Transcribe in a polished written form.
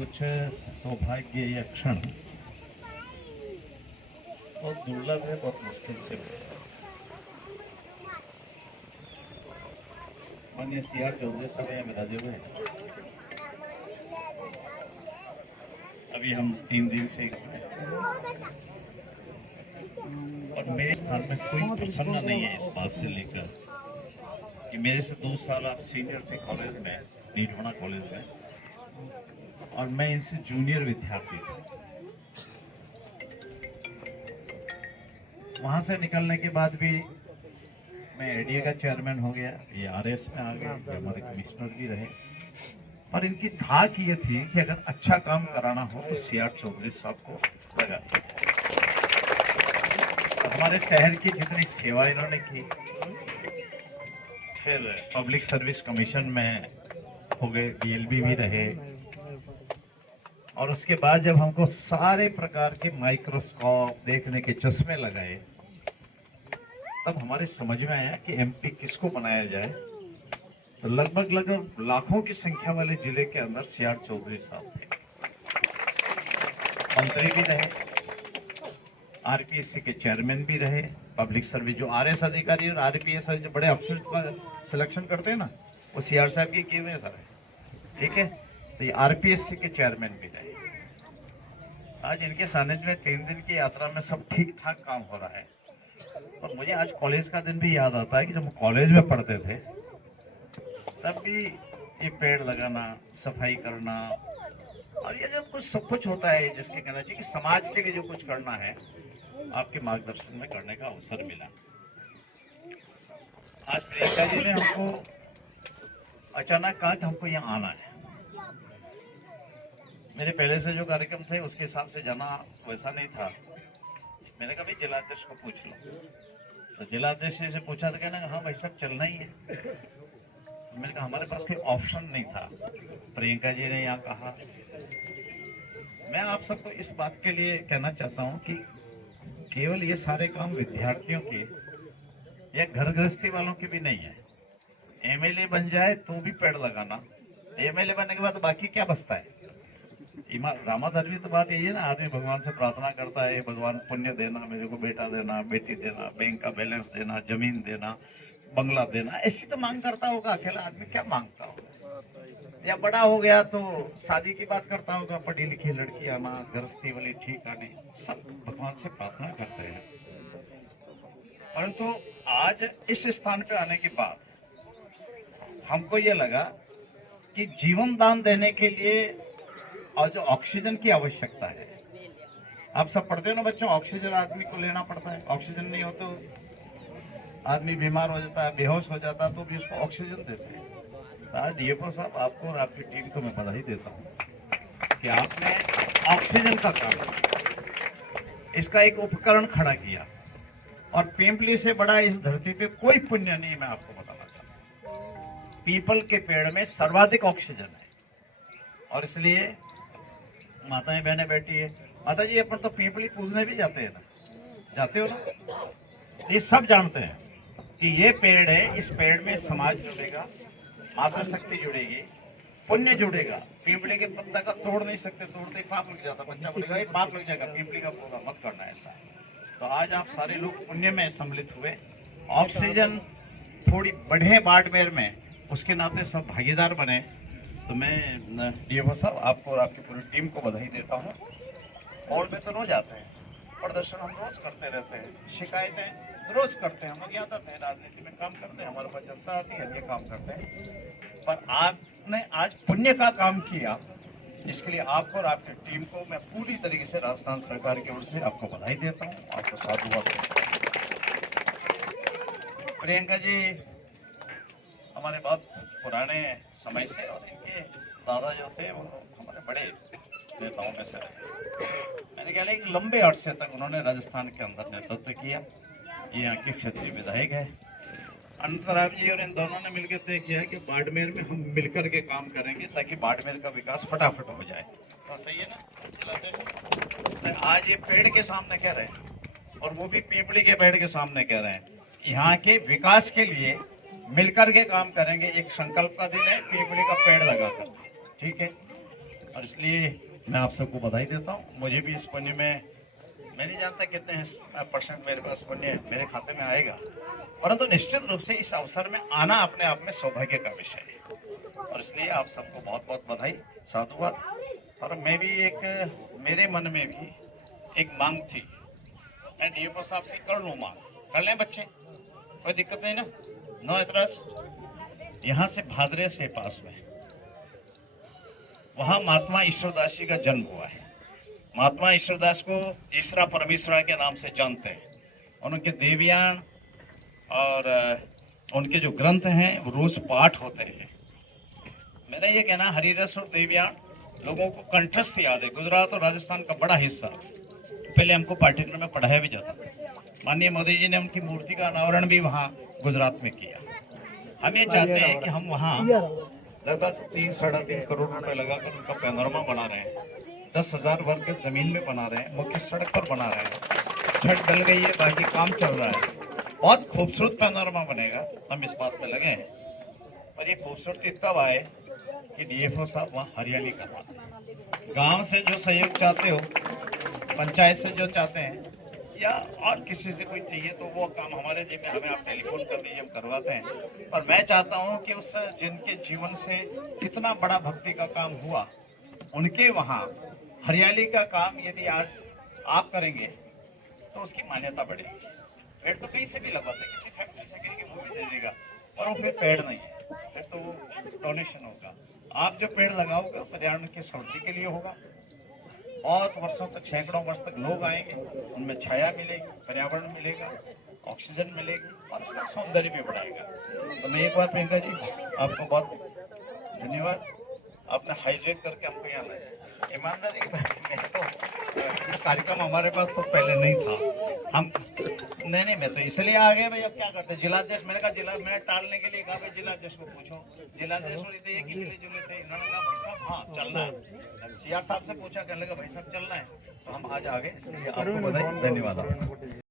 कुछ सौभाग्य या क्षण बहुत दुर्लभ है, बहुत मुश्किल से मिलता है। माननीय CR चौधरी साहब यहाँ विराजे हुए हैं। अभी हम 3 दिन से और मेरे स्थान में कोई प्रसन्न नहीं है इस बात से लेकर कि मेरे से 2 साल आप सीनियर थे कॉलेज में, नीलवणा कॉलेज में, और मैं इनसे जूनियर विद्यार्थी था। वहां से निकलने के बाद भी मैं ADA का चेयरमैन हो गया, ये RS में आ गया, ये हमारे कमिश्नर भी रहे। और इनकी धाक ये थी कि अगर अच्छा काम कराना हो तो CR चौधरी साहब को लगा। हमारे शहर की जितनी सेवा इन्होंने की, फिर पब्लिक सर्विस कमीशन में हो गए, BLB भी रहे, और उसके बाद जब हमको सारे प्रकार के माइक्रोस्कोप देखने के चश्मे लगाए, तब हमारे समझ में आया कि MP किसको बनाया जाए। तो लगभग लाखों की संख्या वाले जिले के अंदर CR चौधरी साहब थे। मंत्री भी रहे, RPSC के चेयरमैन भी रहे, पब्लिक सर्विस जो RS अधिकारी और RPS जो बड़े अफसर का सिलेक्शन करते हैं ना, वो CR साहब के किए हुए सारे, ठीक है। तो ये RPSC के चेयरमैन भी रहे। आज इनके सानिध्य में 3 दिन की यात्रा में सब ठीक ठाक काम हो रहा है। और मुझे आज कॉलेज का दिन भी याद आता है कि जब हम कॉलेज में पढ़ते थे तब भी ये पेड़ लगाना, सफाई करना, और ये जो कुछ सब कुछ होता है जिसके कहना चाहिए कि समाज के लिए जो कुछ करना है, आपके मार्गदर्शन में करने का अवसर मिला। आज प्रियंका जी ने हमको अचानक कहा कि हमको यहाँ आना है। मेरे पहले से जो कार्यक्रम थे उसके हिसाब से जाना वैसा नहीं था। मैंने कहा भाई जिलाध्यक्ष को पूछ लो, तो जिलाध्यक्ष से पूछा तो कहना हाँ भाई साहब चलना ही है। मैंने कहा हमारे पास कोई ऑप्शन नहीं था। प्रियंका जी ने यहाँ कहा। मैं आप सबको इस बात के लिए कहना चाहता हूँ कि केवल ये सारे काम विद्यार्थियों के या घर गृहस्थी वालों के भी नहीं है। MLA बन जाए तो भी पेड़ लगाना, MLA बनने के बाद बाकी क्या बचता है। रामाधर्मी तो बात यही है ना, आदमी भगवान से प्रार्थना करता है, भगवान पुण्य देना, मेरे को बेटा देना, बेटी देना, बैंक का बैलेंस देना, जमीन देना, बंगला देना, ऐसी तो मांग करता होगा। अकेला आदमी क्या मांगता होगा। या बड़ा हो गया तो शादी की बात करता होगा, पढ़ी लिखी लड़की आना, गृहस्थी वाली ठीक आने, सब भगवान से प्रार्थना करते हैं। परंतु आज इस स्थान पे आने के बाद हमको ये लगा कि जीवन दान देने के लिए और जो ऑक्सीजन की आवश्यकता है, आप सब पढ़ते हो ना बच्चों, ऑक्सीजन आदमी को लेना पड़ता है। ऑक्सीजन नहीं हो तो आदमी बीमार हो जाता है, बेहोश हो जाता है, तो भी उसको ऑक्सीजन देते हैं। आज DFO साहब, आपको और आपकी टीम को मैं बधाई देता हूँ कि आपने ऑक्सीजन का काम, इसका एक उपकरण खड़ा किया। और पिंपली से बड़ा इस धरती पे कोई पुण्य नहीं, मैं आपको बताना चाहता हूँ। पीपल के पेड़ में सर्वाधिक ऑक्सीजन है, और इसलिए माताएं बहनें बैठी है। माता जी अपन तो पीपली पूजने भी जाते हैं ना, जाते हो ना। ये सब जानते हैं कि ये पेड़ है, इस पेड़ में समाज जुड़ेगा, मातृशक्ति जुड़ेगी, पुण्य जुड़ेगा। पीपली के पत्ता का तोड़ नहीं सकते, तोड़ते ही पाप लग जाता, बच्चा बोलेगा ये पाप लग जाएगा, पीपली का पौधा मत करना ऐसा। तो आज आप सारे लोग पुण्य में सम्मिलित हुए, ऑक्सीजन थोड़ी बढ़े बाड़मेर में, उसके नाते सब भागीदार बने। तो मैं DFO साहब आपको और आपकी पूरी टीम को बधाई देता हूँ। और में तो रोज आते हैं, प्रदर्शन हम रोज करते रहते हैं, शिकायतें रोज करते हैं, हमारी आदत है, राजनीति में काम करते हैं, हमारे पास जनता आती है, ये काम करते हैं। पर आपने आज पुण्य का काम किया, इसके लिए आपको और आपकी टीम को मैं पूरी तरीके से राजस्थान सरकार की ओर से आपको बधाई देता हूँ, आपको साधुवाद देता हूँ। प्रियंका जी हमारे बहुत पुराने समय से, और इनके दादा जो थे वो हमारे बड़े नेताओं में से रहे। मैंने कहा एक लंबे अरसे तक उन्होंने राजस्थान के अंदर नेतृत्व किया। ये यहाँ के क्षेत्रीय विधायक है। अनंतराव जी और इन दोनों ने मिलकर तय किया कि बाड़मेर में हम मिलकर के काम करेंगे ताकि बाड़मेर का विकास फटाफट हो जाए। तो सही है ना। आज ये पेड़ के सामने कह रहे हैं, और वो भी पीपली के पेड़ के सामने कह रहे हैं, यहाँ के विकास के लिए मिलकर के काम करेंगे। एक संकल्प का दिन है, पीपली का पेड़ लगाकर, ठीक है। और इसलिए मैं आप सबको बधाई देता हूँ। मुझे भी इस पुण्य में, मैं नहीं जानता कितने परसेंट मेरे पास पुण्य मेरे खाते में आएगा, परंतु निश्चित रूप से इस अवसर में आना अपने आप में सौभाग्य का विषय है। और इसलिए आप सबको बहुत बहुत बधाई, साधुवाद। और मैं भी मेरे मन में भी एक मांग थी, मैं डीएफओ साहब से कर लूँ मांग, कर लें बच्चे, कोई दिक्कत नहीं ना, नो एतराज। यहाँ से भादरे से पास में, वहाँ महात्मा ईश्वरदास जी का जन्म हुआ है। महात्मा ईश्वरदास को ईश्वरा परमेश्वरा के नाम से जानते हैं। उनके देवयान और उनके जो ग्रंथ हैं वो रोज पाठ होते हैं। मेरा ये कहना, हरिरस और देवयान लोगों को कंठस्थ याद है। गुजरात और राजस्थान का बड़ा हिस्सा पहले हमको पाठ्यक्रम में पढ़ाया भी जाता था। माननीय मोदी जी ने उनकी मूर्ति का अनावरण भी वहाँ गुजरात में किया। हम ये चाहते हैं कि हम वहाँ लगभग 3-3.5 करोड़ रुपए लगाकर उनका पैनोरमा बना रहे हैं। 10,000 वर्ग के जमीन में बना रहे हैं, मुख्य सड़क पर बना रहे हैं। छत डल गई है, बाकी काम चल रहा है। बहुत खूबसूरत पैनोरमा बनेगा, हम इस बात में लगे हैं। पर ये खूबसूरती तब आए कि डीएफओ साहब वहाँ हरियाली करवा, गांव से जो सहयोग चाहते हो, पंचायत से जो चाहते हैं, या और किसी से कोई चाहिए तो वो काम हमारे जिम्मे, हमें आप टेलीफोन कर दीजिए, हम करवाते हैं। और मैं चाहता हूँ कि उस जिनके जीवन से कितना बड़ा भक्ति का काम हुआ, उनके वहाँ हरियाली का काम यदि आज आप करेंगे तो उसकी मान्यता बढ़ेगी। पेड़ तो कहीं से भी लगवाते, किसी फैक्ट्री से कहीं वो भी दे देगा, और वो फिर पेड़ नहीं है, फिर तो वो डोनेशन होगा। आप जो पेड़ लगाओगे पर्यावरण की संरक्षण के लिए होगा। बहुत वर्षों तक, सैकड़ों वर्ष तक लोग आएंगे, उनमें छाया मिलेगी, पर्यावरण मिलेगा, ऑक्सीजन मिलेगी, और उसका सौंदर्य भी बढ़ाएगा। तो मैं एक बार प्रियंका जी आपको बहुत धन्यवाद, आपने हाईजेक करके हमको यहाँ लाया। ईमानदारी तो इस कार्यक्रम हमारे पास तो पहले नहीं था। हम नहीं, मैं तो इसलिए आ गए भाई। अब क्या करते, जिलाध्यक्ष, मैंने कहा जिला, मैंने टालने के लिए कहा भाई जिलाध्यक्ष को पूछो। जिलाध्यक्ष बोले थे कि जुले थे, इन्होंने कहा भाई साहब हाँ चलना है। सीआर साहब से पूछा, कहने लगा भाई साहब चलना है, तो हम आज आ गए। आपको बधाई, धन्यवाद।